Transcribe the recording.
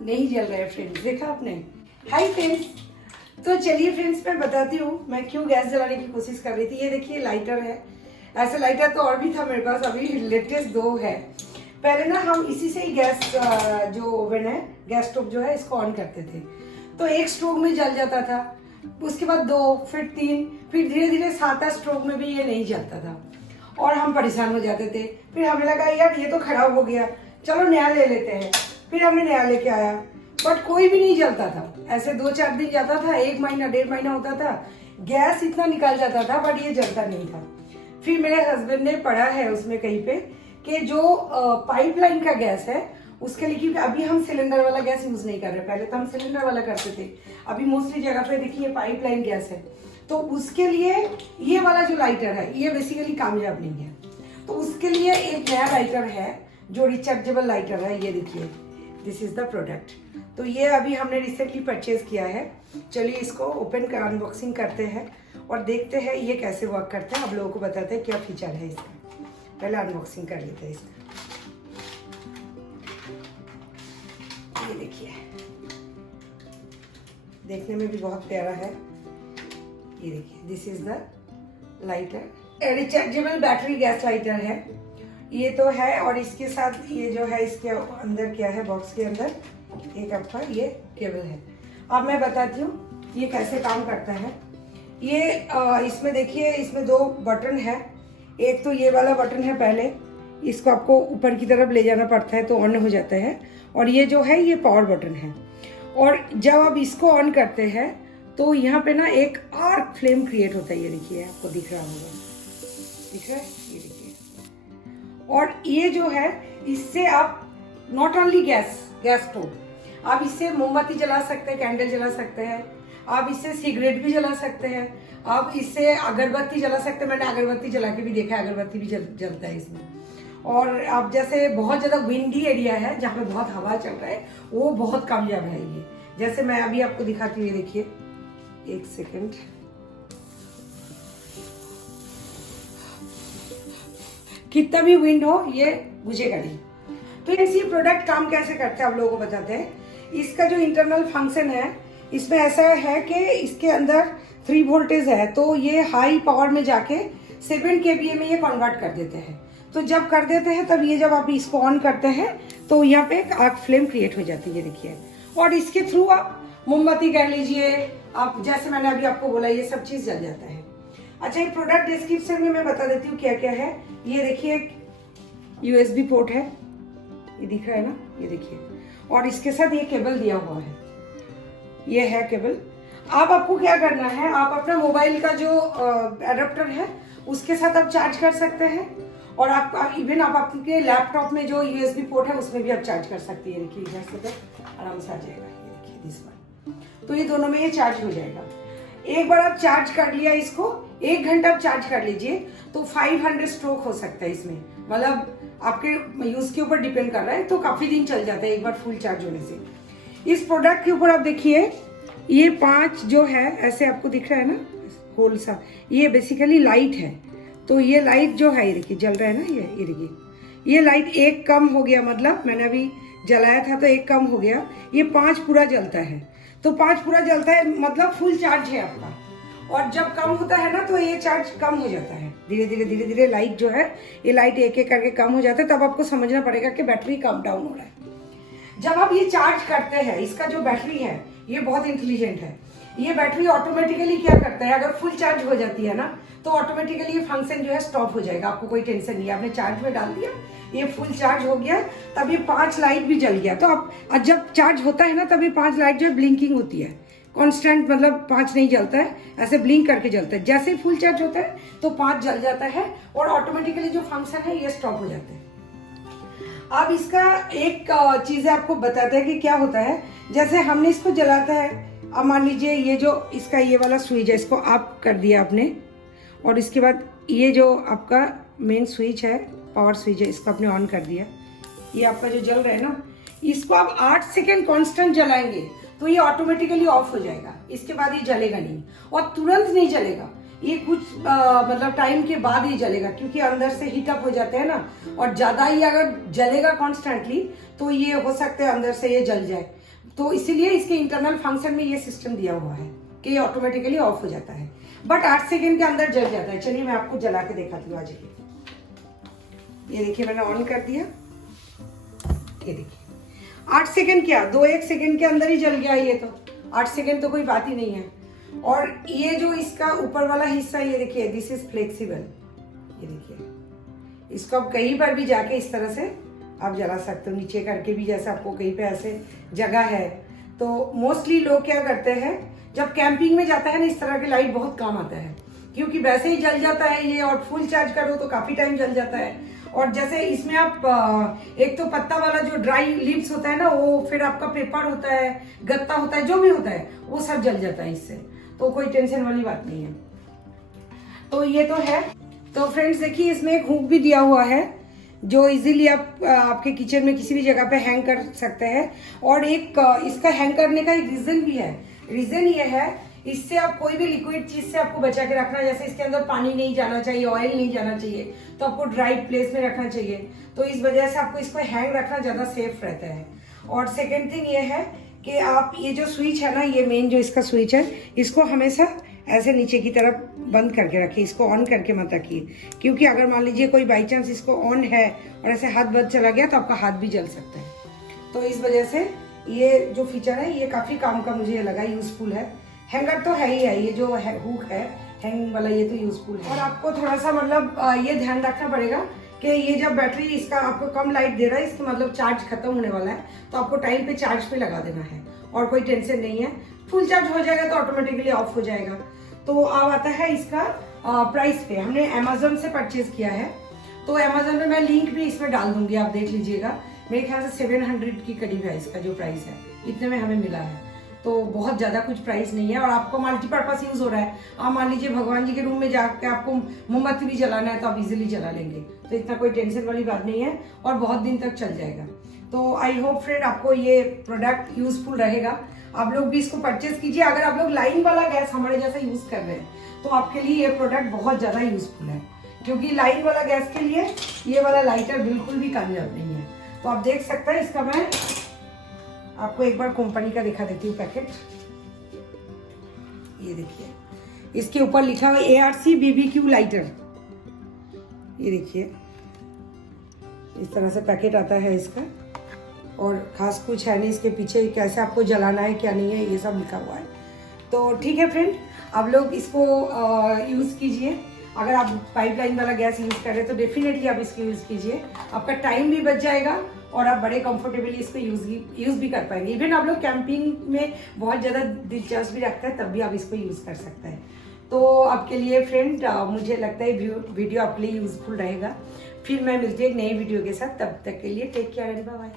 नहीं जल रहा है फ्रेंड्स, देखा आपने। हाय फ्रेंड्स, तो चलिए फ्रेंड्स मैं बताती हूँ मैं क्यों गैस जलाने की कोशिश कर रही थी। ये देखिए लाइटर है, ऐसे लाइटर तो और भी था मेरे पास, अभी लेटेस्ट 2 है। पहले ना हम इसी से ही गैस जो ओवन है, गैस स्टोव जो है, इसको ऑन करते थे। तो एक स्टोव में जल जाता था, उसके बाद 2, फिर 3, फिर धीरे धीरे 7 स्टोव में भी ये नहीं जलता था और हम परेशान हो जाते थे। फिर हमें लगा यार ये तो खराब हो गया, चलो नया ले लेते हैं। फिर हमने नया लेके आया, बट कोई भी नहीं जलता था। ऐसे 2-4 दिन जाता था, 1 महीना 1.5 महीना होता था, गैस इतना निकल जाता था, बट ये जलता नहीं था। फिर मेरे हस्बैंड ने पढ़ा है उसमें कहीं पे कि जो पाइपलाइन का गैस है उसके लिए, क्योंकि अभी हम सिलेंडर वाला गैस यूज नहीं कर रहे, पहले तो हम सिलेंडर वाला करते थे, अभी मोस्टली जगह पे देखिए पाइपलाइन गैस है। तो उसके लिए ये वाला जो लाइटर है ये बेसिकली कामयाब नहीं है। तो उसके लिए एक नया लाइटर है जो रिचार्जेबल लाइटर है, ये देखिए, दिस इज द प्रोडक्ट। तो ये अभी हमने रिसेंटली परचेज किया है। चलिए इसको ओपन कर अनबॉक्सिंग करते हैं और देखते हैं ये कैसे वर्क करता है। आप लोगों को बताते हैं क्या फीचर है इसका। पहले अनबॉक्सिंग कर लेते हैं इसका। ये देखिए, देखने में भी बहुत प्यारा है। ये देखिए, this is the lighter, rechargeable battery gas lighter है ये तो है। और इसके साथ ये जो है, इसके अंदर क्या है, बॉक्स के अंदर एक आपका ये केबल है। अब मैं बताती हूँ ये कैसे काम करता है। ये इसमें देखिए, इसमें 2 बटन है। एक तो ये वाला बटन है, पहले इसको आपको ऊपर की तरफ ले जाना पड़ता है तो ऑन हो जाता है, और ये जो है ये पावर बटन है। और जब आप इसको ऑन करते हैं तो यहाँ पे ना एक आर्क फ्लेम क्रिएट होता है। ये देखिए, आपको दिख रहा होगा, दिख रहा है, ये देखिए। और ये जो है, इससे आप नॉट ओनली गैस स्टोव, आप इससे मोमबत्ती जला सकते हैं, कैंडल जला सकते हैं, आप इससे सिगरेट भी जला सकते हैं, आप इससे अगरबत्ती जला सकते हैं। मैंने अगरबत्ती जला के भी देखा है, अगरबत्ती भी जलता है इसमें। और आप जैसे बहुत ज़्यादा विंडी एरिया है जहाँ पे बहुत हवा चल रहा है, वो बहुत कामयाब है ये। जैसे मैं अभी आपको दिखाती हूँ, ये देखिए, 1 सेकेंड, कितना भी विंड हो ये बुझेगा नहीं। तो ये प्रोडक्ट काम कैसे करते हैं आप लोगों को बताते हैं। इसका जो इंटरनल फंक्शन है, इसमें ऐसा है कि इसके अंदर 3 वोल्टेज है, तो ये हाई पावर में जाके 7 kVA में ये कन्वर्ट कर देते हैं। तो जब कर देते हैं तब ये, जब आप इसको ऑन करते हैं तो यहाँ पे एक आर्क फ्लेम क्रिएट हो जाती है, ये देखिए। और इसके थ्रू आप मोमबत्ती कह लीजिए, आप जैसे मैंने अभी आपको बोला, ये सब चीज़ जल जाता है। अच्छा, ये प्रोडक्ट डिस्क्रिप्शन में मैं बता देती हूँ क्या क्या है। ये देखिए, USB पोर्ट है, ये दिख रहा है ना, ये देखिए। और इसके साथ ये केबल दिया हुआ है, ये है केबल। आपको क्या करना है, आप अपना मोबाइल का जो एडाप्टर है उसके साथ आप चार्ज कर सकते हैं, और आप इवन आप अपने लैपटॉप में जो USB पोर्ट है उसमें भी आप चार्ज कर सकते हैं। देखिए, इधर से तो आराम से आ जाएगा, ये देखिए, दिस वन। तो ये दोनों में ये चार्ज हो जाएगा। एक बार आप चार्ज कर लिया इसको, 1 घंटा आप चार्ज कर लीजिए तो 500 स्ट्रोक हो सकता है इसमें, मतलब आपके यूज के ऊपर डिपेंड कर रहा है। तो काफी दिन चल जाता है एक बार फुल चार्ज होने से। इस प्रोडक्ट के ऊपर आप देखिए, ये 5 जो है ऐसे आपको दिख रहा है ना, होल सा, ये बेसिकली लाइट है। तो ये लाइट जो है, ये देखिए जल रहा है ना, ये देखिए, ये लाइट 1 कम हो गया, मतलब मैंने अभी जलाया था तो 1 कम हो गया, ये 5 पूरा जलता है। तो 5 पूरा जलता है मतलब फुल चार्ज है आपका। और जब कम होता है ना तो ये चार्ज कम हो जाता है, धीरे धीरे लाइट जो है, ये लाइट एक एक करके कम हो जाता है। तब आपको समझना पड़ेगा कि बैटरी कम डाउन हो रहा है। जब आप ये चार्ज करते हैं, इसका जो बैटरी है ये बहुत इंटेलिजेंट है। ये बैटरी ऑटोमेटिकली क्या करता है, अगर फुल चार्ज हो जाती है ना तो ऑटोमेटिकली ये फंक्शन जो है स्टॉप हो जाएगा, आपको कोई टेंशन नहीं है। आपने चार्ज में डाल दिया, ये फुल चार्ज हो गया, तब ये 5 लाइट भी जल गया। तो आप जब चार्ज होता है ना तब ये 5 लाइट जो है ब्लिंकिंग होती है, कांस्टेंट, मतलब 5 नहीं जलता है, ऐसे ब्लिंक करके जलता है। जैसे ही फुल चार्ज होता है तो 5 जल जाता है और ऑटोमेटिकली जो फंक्शन है ये स्टॉप हो जाता है। अब इसका एक चीज़ आपको बताते हैं कि क्या होता है। जैसे हमने इसको जलाता है, अब मान लीजिए ये जो इसका ये वाला स्विच है, इसको आप कर दिया आपने, और इसके बाद ये जो आपका मेन स्विच है, पावर स्विच है, इसको आपने ऑन कर दिया। ये आपका जो जल रहा है ना, इसको आप 8 सेकेंड कांस्टेंट जलाएंगे तो ये ऑटोमेटिकली ऑफ हो जाएगा। इसके बाद ये जलेगा नहीं और तुरंत नहीं जलेगा, ये कुछ मतलब टाइम के बाद ही जलेगा, क्योंकि अंदर से हीट अप हो जाते हैं ना, और ज़्यादा ही अगर जलेगा कॉन्स्टेंटली तो ये हो सकता है अंदर से ये जल जाए। तो इसीलिए इसके इंटरनल फंक्शन में ये सिस्टम दिया हुआ है कि ये ऑटोमेटिकली ऑफ हो जाता है, बट 8 सेकेंड के अंदर जल जाता है। चलिए मैं आपको जला के दिखाती हूँ आज। ये देखिए मैंने ऑन कर दिया, ये देखिए 8 सेकेंड क्या, 2-1 सेकेंड के अंदर ही जल गया। ये तो 8 सेकेंड तो कोई बात ही नहीं है। और ये जो इसका ऊपर वाला हिस्सा, ये देखिए दिस इज फ्लेक्सिबल। ये देखिए इसको आप कहीं पर भी जाके इस तरह से आप जला सकते हो, नीचे करके भी, जैसे आपको कहीं पे ऐसे जगह है। तो मोस्टली लोग क्या करते हैं, जब कैंपिंग में जाता है ना, इस तरह की लाइट बहुत काम आता है, क्योंकि वैसे ही जल जाता है ये, और फुल चार्ज करो तो काफी टाइम जल जाता है। और जैसे इसमें आप एक तो पत्ता वाला जो ड्राई लीव्स होता है ना, वो फिर आपका पेपर होता है, गत्ता होता है, जो भी होता है वो सब जल जाता है इससे, तो कोई टेंशन वाली बात नहीं है। तो ये तो है। तो फ्रेंड्स देखिए इसमें एक हुक भी दिया हुआ है जो इजीली आप आपके किचन में किसी भी जगह पे हैंग कर सकते हैं। और एक इसका हैंग करने का एक रीजन भी है। रीजन ये है, इससे आप कोई भी लिक्विड चीज से आपको बचा के रखना, जैसे इसके अंदर पानी नहीं जाना चाहिए, ऑयल नहीं जाना चाहिए, तो आपको ड्राई प्लेस में रखना चाहिए। तो इस वजह से आपको इसको हैंग रखना ज्यादा सेफ रहता है। और सेकेंड थिंग ये है कि आप ये जो स्विच है ना, ये मेन जो इसका स्विच है, इसको हमेशा ऐसे नीचे की तरफ बंद करके रखिए, इसको ऑन करके मत रखिए, क्योंकि अगर मान लीजिए कोई बाई चांस इसको ऑन है और ऐसे हाथ बंद चला गया तो आपका हाथ भी जल सकता है। तो इस वजह से ये जो फीचर है ये काफी काम का मुझे लगा, यूजफुल है। हैंगर तो है ही है, ये जो हुक है हैंग वाला ये तो यूजफुल है। और आपको थोड़ा सा मतलब ये ध्यान रखना पड़ेगा कि ये जब बैटरी इसका आपको कम लाइट दे रहा है, इसका मतलब चार्ज खत्म होने वाला है, तो आपको टाइम पे चार्ज पे लगा देना है और कोई टेंशन नहीं है। फुल चार्ज हो जाएगा तो ऑटोमेटिकली ऑफ हो जाएगा। तो अब आता है इसका प्राइस पे। हमने अमेजोन से परचेज किया है, तो अमेजोन में मैं लिंक भी इसमें डाल दूंगी, आप देख लीजिएगा। मेरे ख्याल से 700 की करीब है इसका जो प्राइस है, इतने में हमें मिला है। तो बहुत ज़्यादा कुछ प्राइस नहीं है और आपको मल्टीपर्पज़ यूज़ हो रहा है। आप मान लीजिए भगवान जी के रूम में जाकर आपको मोमबत्ती भी जलाना है तो आप इजीली जला लेंगे, तो इतना कोई टेंशन वाली बात नहीं है और बहुत दिन तक चल जाएगा। तो आई होप फ्रेंड आपको ये प्रोडक्ट यूजफुल रहेगा, आप लोग भी इसको परचेज कीजिए। अगर आप लोग लाइन वाला गैस हमारे जैसा यूज़ कर रहे हैं तो आपके लिए ये प्रोडक्ट बहुत ज़्यादा यूजफुल है, क्योंकि लाइन वाला गैस के लिए ये वाला लाइटर बिल्कुल भी कामयाब नहीं है। तो आप देख सकते हैं, इसका मैं आपको एक बार कंपनी का दिखा देती हूँ पैकेट। ये देखिए इसके ऊपर लिखा हुआ ARC BBQ लाइटर। ये देखिए इस तरह से पैकेट आता है इसका, और खास कुछ है नहीं इसके पीछे, कैसे आपको जलाना है क्या नहीं है ये सब लिखा हुआ है। तो ठीक है फ्रेंड, आप लोग इसको यूज़ कीजिए। अगर आप पाइपलाइन वाला गैस यूज़ कर रहे हैं तो डेफिनेटली आप इसको यूज़ कीजिए, आपका टाइम भी बच जाएगा और आप बड़े कंफर्टेबली इसको यूज़ भी कर पाएंगे। इवन आप लोग कैंपिंग में बहुत ज़्यादा दिलचस्पी रखते हैं तब भी आप इसको यूज़ कर सकते हैं। तो आपके लिए फ्रेंड मुझे लगता है वीडियो आपके लिए यूज़फुल रहेगा। फिर मैं मिलती हूँ एक नई वीडियो के साथ, तब तक के लिए take care and bye bye.